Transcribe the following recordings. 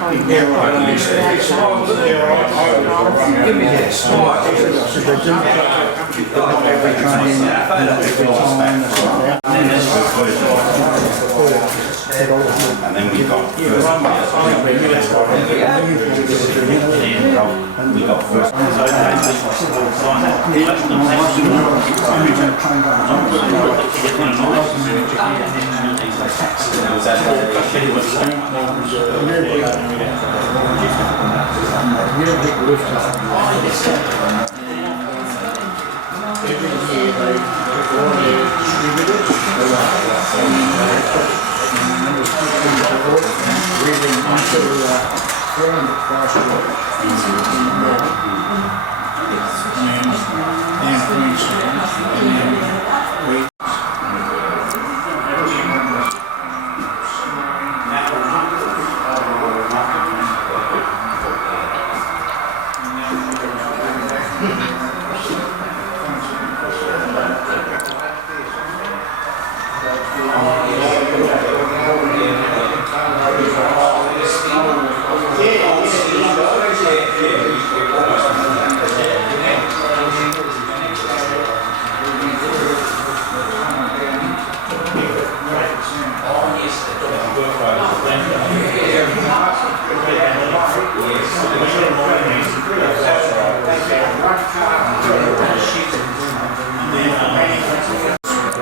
And then we got first.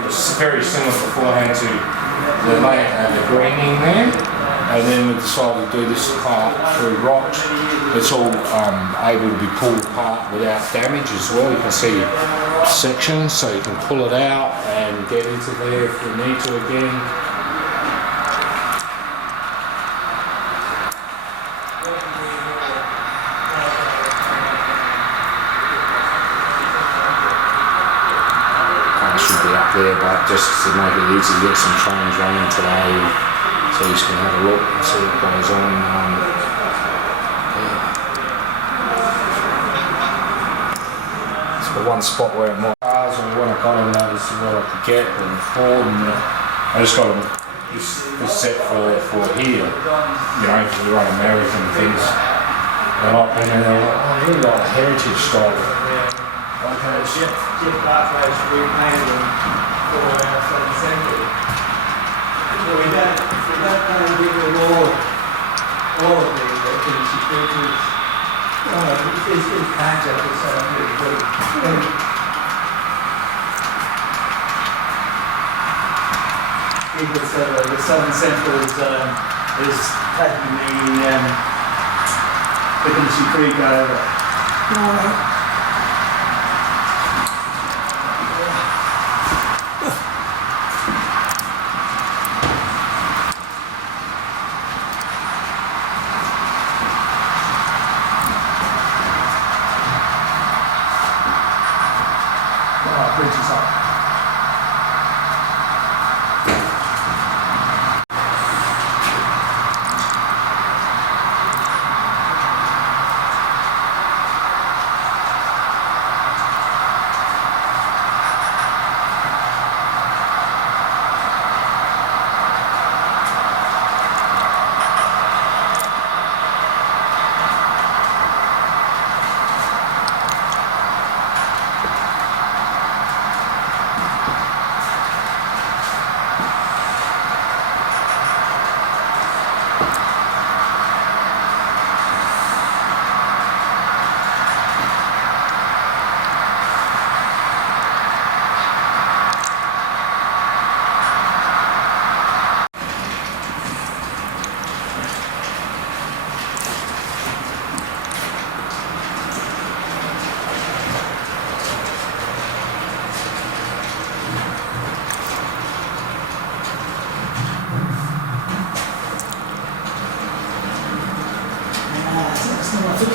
It's very similar beforehand to the greening there, and then we decided to do this part through rocks. It's all able to be pulled apart without damage as well. You can see sections, so you can pull it out and get into there if you need to again. There, but just to make it easy, get some trains running today, so you can have a look and see what goes on. It's the one spot where it might cars, and when I got in there, this is what I could get and Ford, and I just got them this set for here, you know, because we run American things. And they're like, oh, you got a heritage style. Okay, shit. Jim Barclay's repainted for our 7th century. So we don't give award all of these activity features. It's kind of really good. The 7th century is taking the Tennessee Creek over.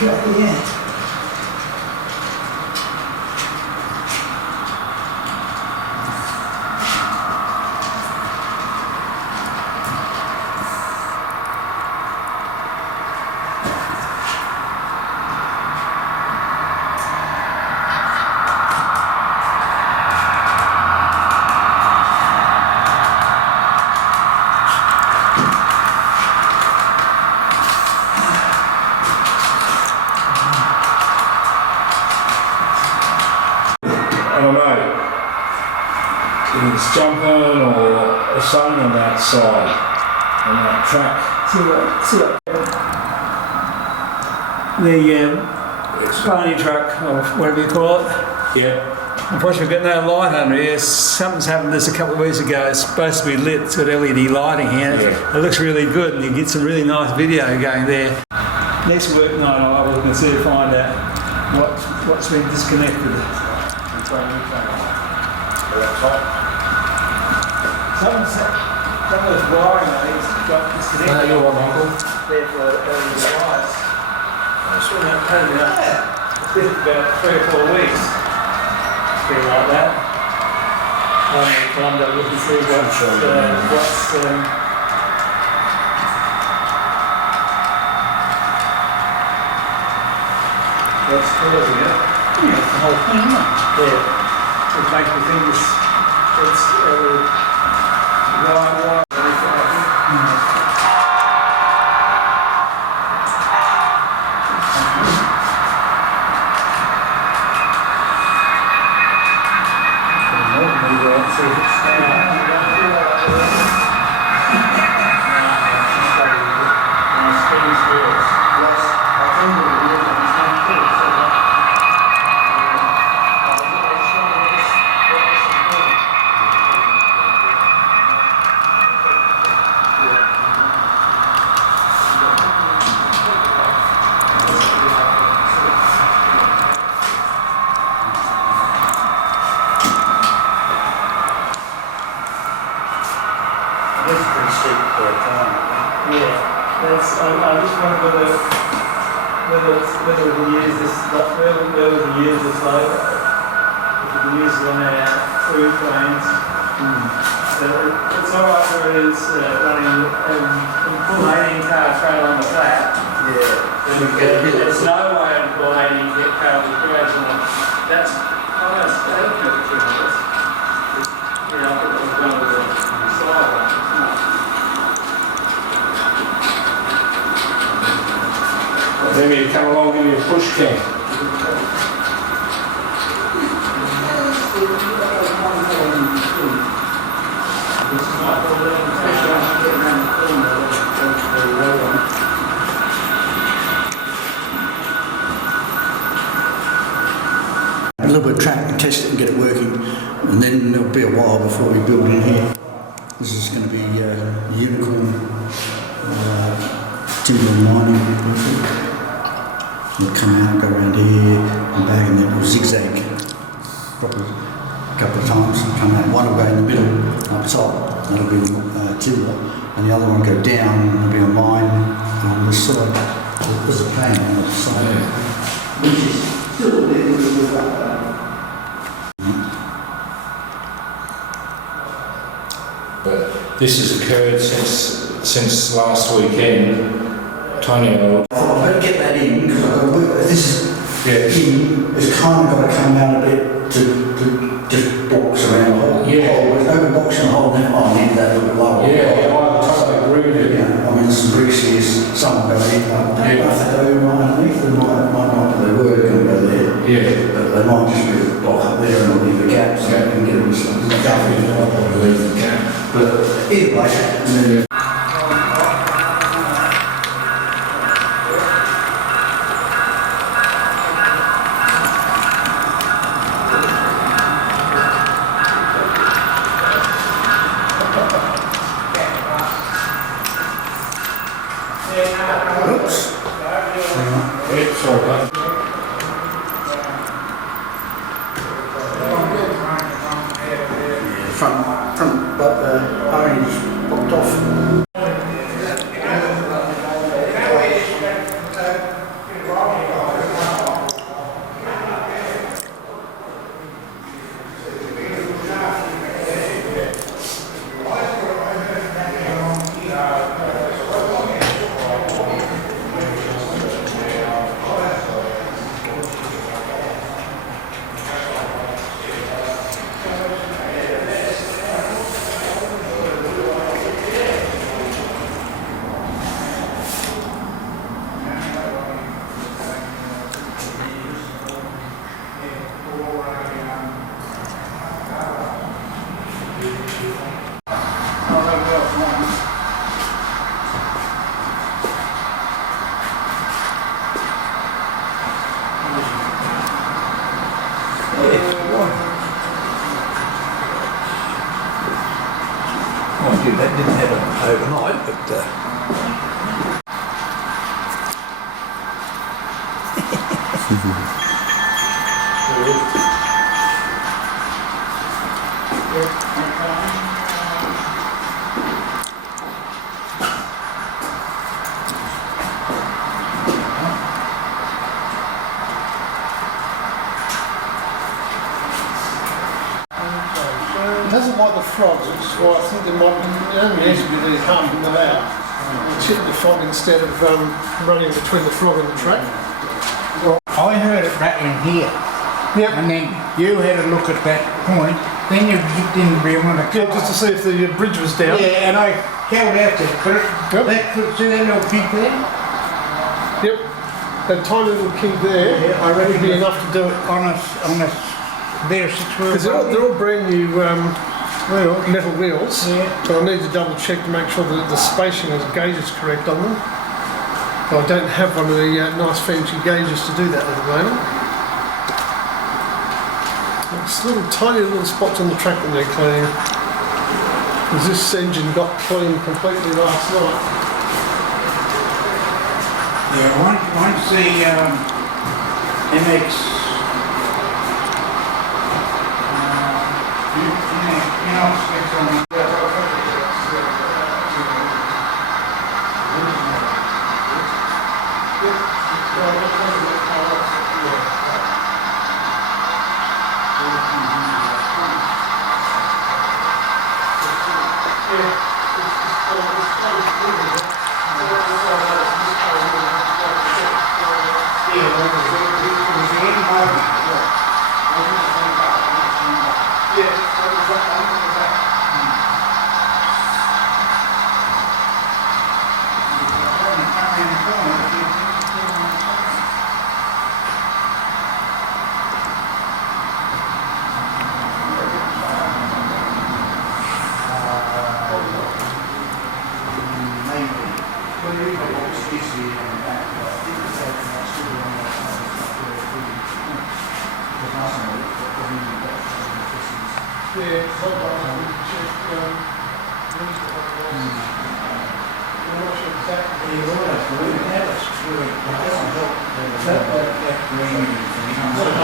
At the end. chickens jumping or something on that side, on that track. The pony truck, or whatever you call it. Yeah. Unfortunately, we've got no light under here. Something's happened to this a couple of weeks ago. It's supposed to be lit. It's got LED lighting here. Yeah. It looks really good, and you get some really nice video going there. Next work night, I was going to see to find out what's been disconnected. Some of this wiring, I think, has got disconnected. No, you're on, Uncle. There for LED lights. It's been about 3 or 4 weeks. It's been like that. I climbed up looking to see what's causing it. Yeah, it's the whole thing, isn't it? Yeah. It makes me think it's wire. I just wonder whether we can use this, whether we can use this later. If we can use it on our food trains. It's alright where it is running full 18-car train on the flat. Yeah. There's no way to pull 18-car with grades on it. That's almost adequate to us. Yeah, I thought it was going with the sidewalk. Maybe you come along and give me a push can. A little bit of track and test it and get it working, and then it'll be a while before we build in here. This is going to be unicorn timber mining. We'll come out, go around here and back, and then we'll zigzag probably a couple of times and come out. One will go in the middle up top, that'll be timber, and the other one will go down and there'll be a mine on this side. There's a plan on the side, which is still a little bit But this has occurred since last weekend. Tony, I thought I better get that in because this is in. It's kind of got to come out a bit to just box around the hole. Yeah. There's no box in the hole. Then I need that a little bit lower. yeah, I totally agree with you. Yeah. I mean, there's some bricks here. Some will go in. I don't know if they go right underneath. They might not. They were going to go there. Yeah. But they might just be a block up there and I'll leave a gap so they can get them some stuff in. I'll leave the gap. But either way, and then front orange popped off. It doesn't like the frogs, which is why I think there might be, it only needs to be really pumping them out. Chip the frog instead of running between the frog and the track. I heard it rattling here, Yep. and then you had a look at that point, then you didn't really want to Yeah, come. just to see if the bridge was down. Yeah, and I held out there, but see that little kink there? Yep. That tiny little kink there Yeah, I reckon would be enough to do it. On a there 6 wheel. Because they're all brand new metal wheels. Yeah. So I need to double check to make sure that the spacing and gauge is correct on them. But I don't have one of the nice fancy gauges to do that at the moment. It's little tiny little spots on the track that they're cleaning. Because this engine got cleaned completely last night. Yeah, once the MX specs on it.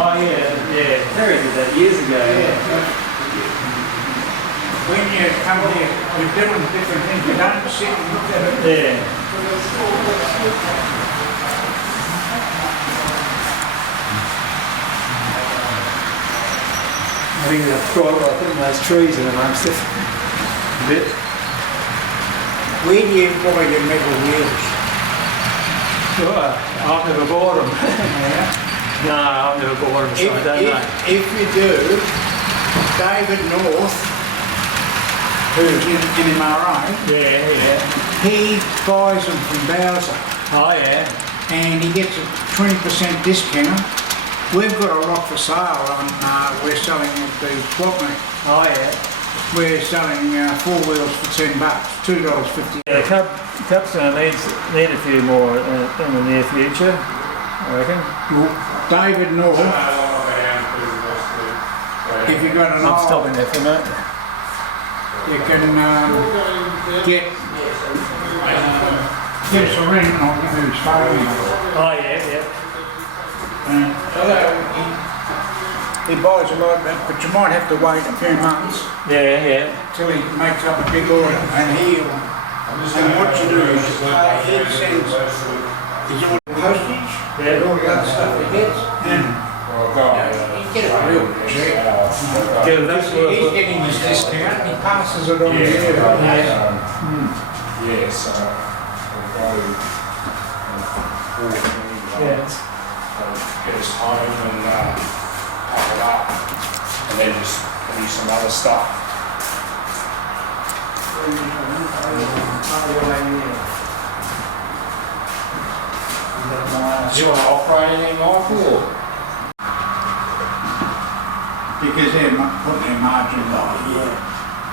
Oh yeah, Terry did that years ago. When you come here, you're doing different things. You don't sit and look at it. Yeah. I think they've got those trees in amongst it. A bit. Where do you buy your metal wheels? Sure. I've never bought them. No, I've never bought them, so I don't know. If you do, David North, who's in MRA, Yeah. he buys them from Bowser Oh yeah. and he gets a 20% discount. We've got a lot for sale on, we're selling at the swap meet. Oh yeah. We're selling 4 wheels for $10, $2.50. Yeah, Cup's going to need a few more in the near future, I reckon. David North, if you've got an I'm old, stopping there for a minute. you can get us a ring and I'll give you his phone. Oh yeah. And he buys a lot, but you might have to wait a few months Yeah. till he makes up a big order. And what you do is he sends his order postage, Yeah. all the other stuff he gets, and you get it real cheap. Yeah, that's what He's getting his discount, he passes it on to you. Yeah, so we'll go 14 Yeah. get us home and pack it up and then just do some other stuff. Do you want to operate anything, Michael? Because they're putting their margins on.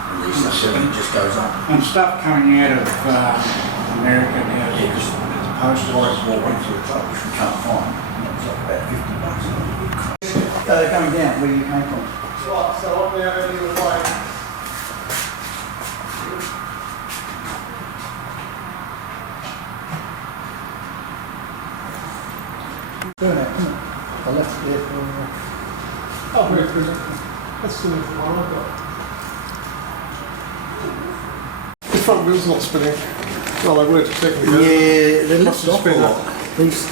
At least the selling just goes up. And stuff coming out of America now, Yeah, because the post office. walk into a truck which we can't find, and it was like about $50. So they're coming down, where you came from? Right, so I'm now heading away. Doing that, isn't it? I left it there for... Oh, very good. That's similar to the one I've got. The front wheel's not spinning. Well, they were technically. Yeah, they Must lift have off a spin lot.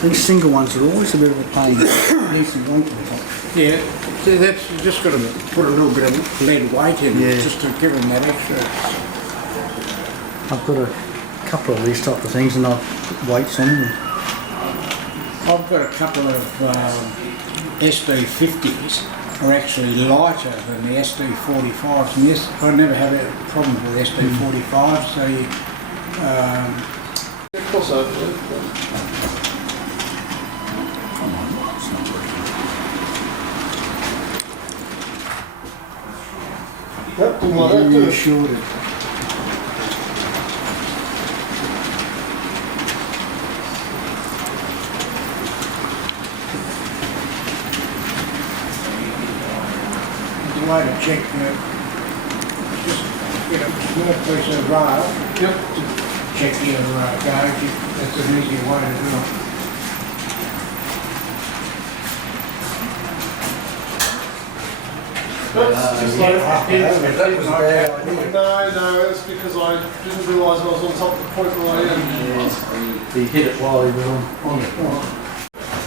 These single ones are always a bit of a pain. Easy one to the top. Yeah, see, that's, you just got to put a little bit of lead weight in Yeah. it just to give them that extra. I've got a couple of these type of things and I've put weights on them. I've got a couple of SD50s are actually lighter than the SD45s, and yes, I never have a problem with SD45s, so you, Of course, I do. Yep, didn't like that, do Yeah, it? sure. the way to check, just get a small piece of rail Yep. to check your gauge. That's an easy way to do it. That's just like, That was a bad idea. no, it's because I didn't realise I was on top of the point where I am. He hit it while he was on the point.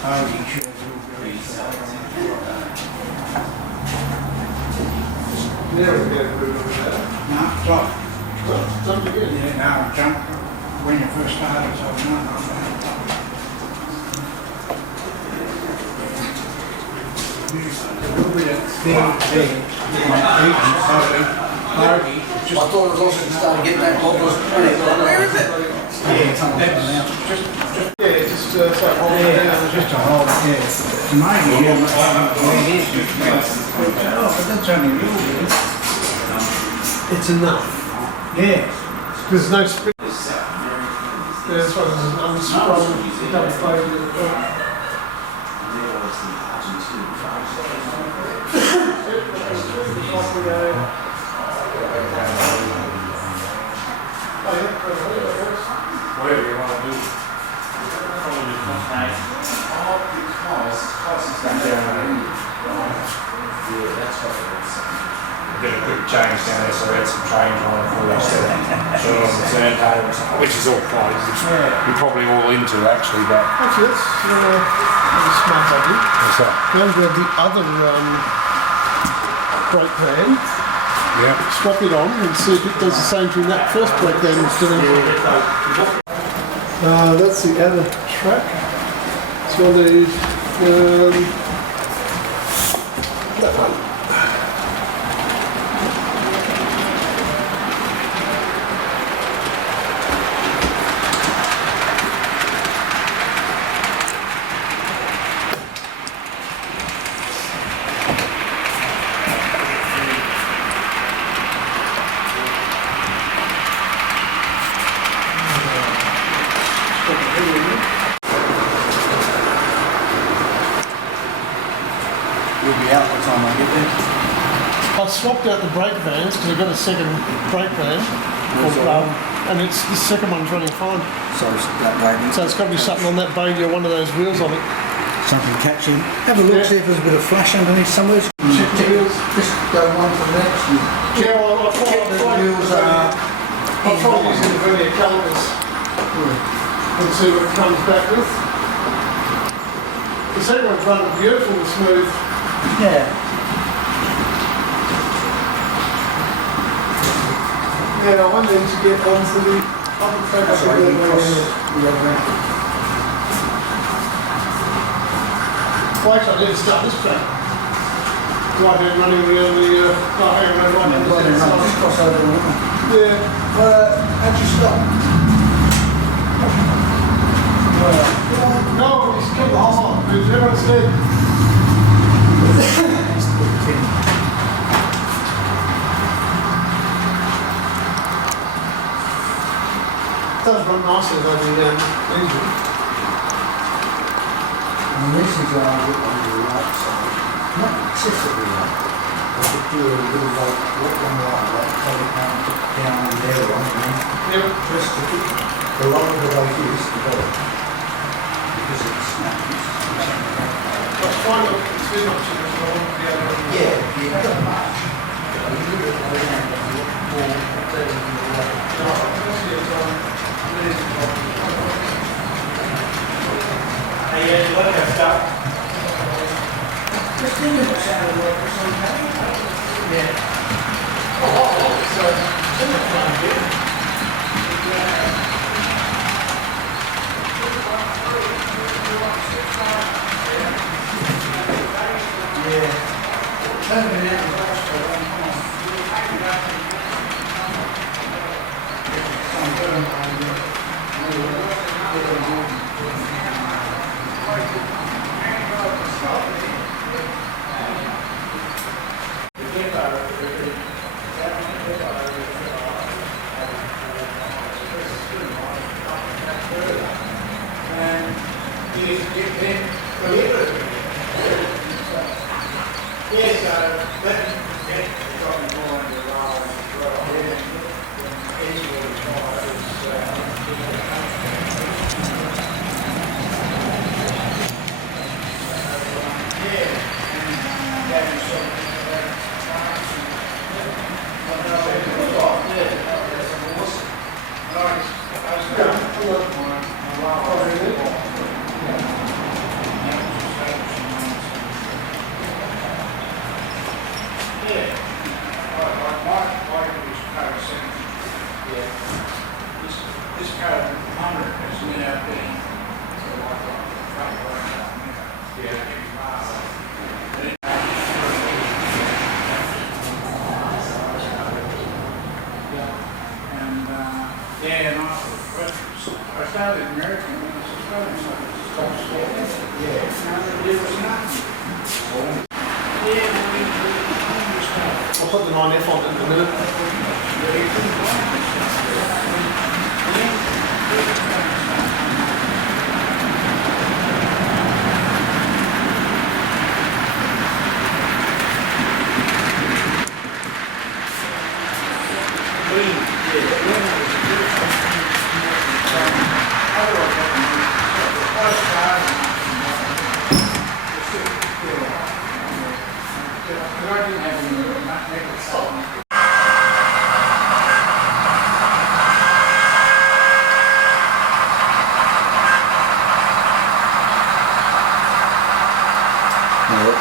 Only sure Never get a good over there. no, stop. Well, jump again. Yeah, no, jump when you first started, so no. A little bit of thin thing on each bogey. I thought it was also started getting that bottle. Where is it? Yeah, just so hold it down. Just a hold, yeah. So maybe where it is, oh, but that's only a little bit. It's enough. Yeah. There's no spin. Yeah, that's why there's an unsprung double plate at the front. Whatever you want to do. Did a quick change down there, so we had some change on it before they started showing on the turntable, which is all fine, which you're probably all into actually, but Actually, that's a smart idea. what's that? Go and grab the other brake van, Yeah. swap it on and see if it does the same thing that first brake van was doing. That's the outer track. So you'll need that one. We'll be out by the time I get there. I swapped out the brake vans because I've got a second brake van, and the second one's running fine. So it's that way. So it's got to be something on that bogie or one of those wheels on it. Something catching. Have a look, see if there's a bit of flash underneath somewhere. Check the wheels. Just go one to the next. And Yeah, I'll check the wheels are. I'll try using the vernier calipers and see what it comes back with. The second one's running beautiful and smooth. Yeah. Yeah, I need to get onto the other track. That's right, you cross the other end. Well, actually, I need to start this track. Right here running the Just cross over the water. Yeah. How'd you stop? No, he's kept the whole on. Everyone's dead. Does run nicely though, the engine. And this is on the right side. Not excessively right. I could do a little like, what one right, take it down and there one, and then Yep. just to keep the longer the weight is, the better. Because it's snappy. That's fine. too much of it, so I want to be able to... Hey, look at stuff. I'll put the 9F on it in a minute.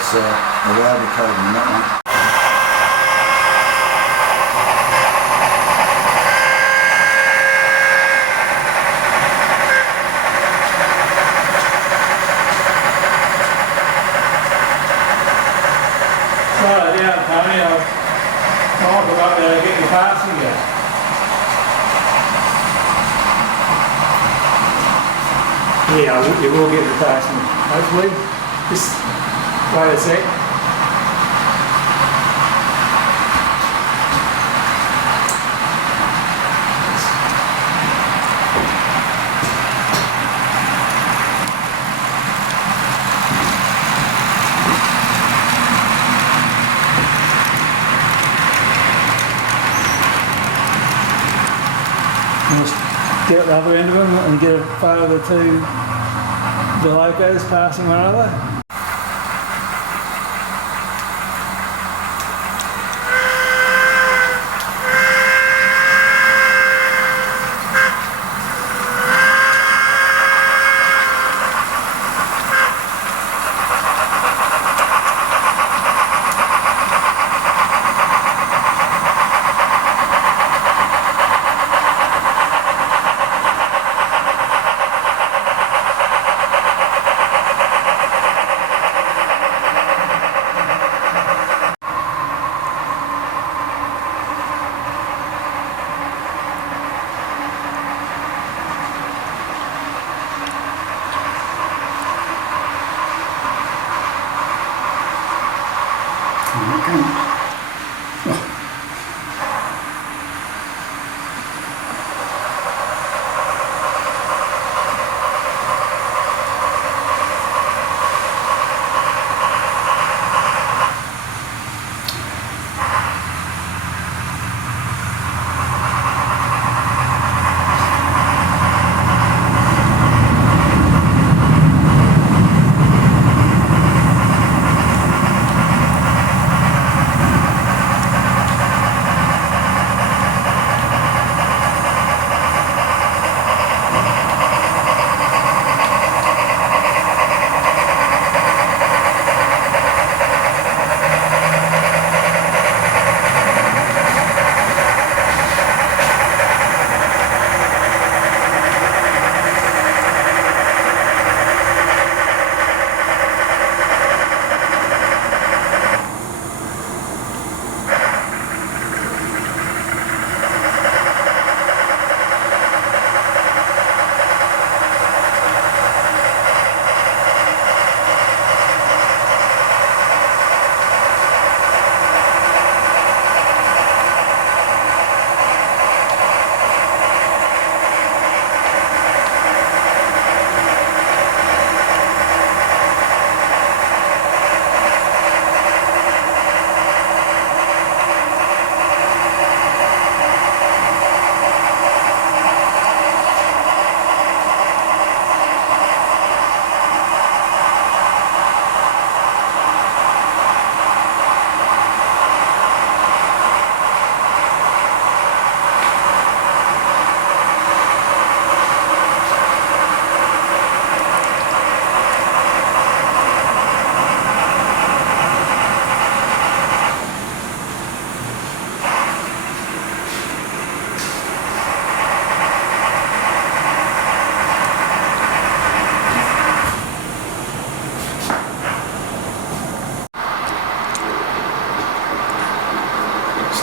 That's a railway code in that one. Slow it down, Tony. I'll go up there and get your passing yet. Yeah, you will get the passing. Hopefully. Just wait a sec. Get at the other end of them and get a photo of the locos passing one another.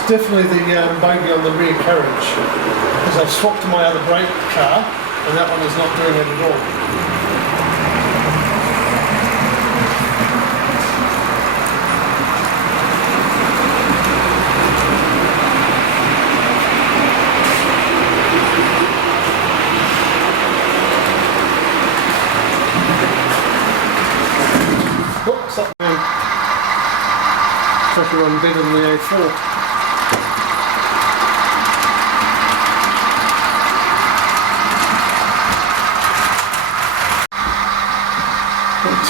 definitely the baby on the rear carriage, because I've swapped to my other brake car, and that one is not doing it at all. Oh, something on. Pressure on better than the A4.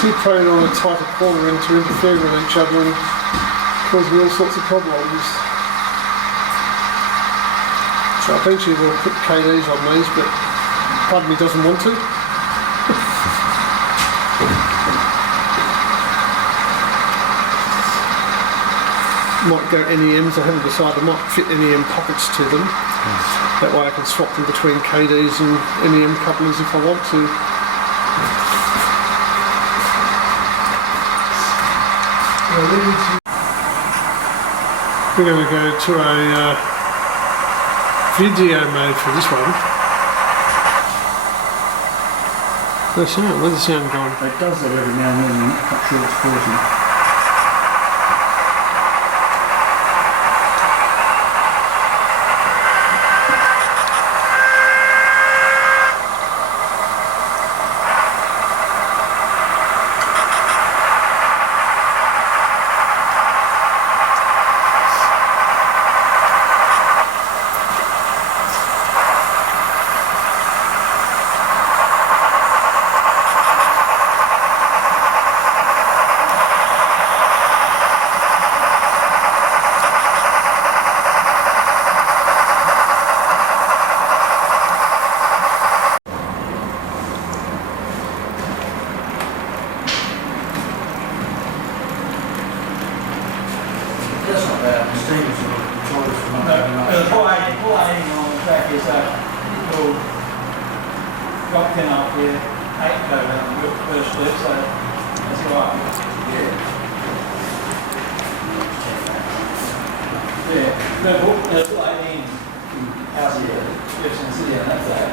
Two prone on a tighter corner and to interfere with each other and cause me all sorts of problems. So eventually we'll put KDs on these, but part of me doesn't want to. Might go NEMs, I haven't decided, I might fit NEM pockets to them. That way I can swap them between KDs and NEM couplers if I want to. We're going to go to a video mode for this one. Where's the sound gone? It does that every now and then, I'm not quite sure what's causing it. That's not bad. The Stevens are controllers from No, the whole aim on the track is that we'll drop pin up here, 8 go down the first split, so that's right. Yeah. Yeah, there's a light in house here, Jefferson City, and that's that.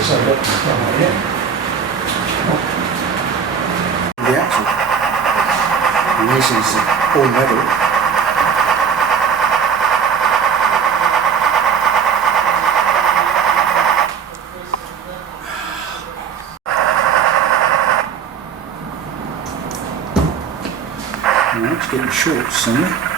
So I've got this one here. The axle. And this is all metal. It's getting short soon.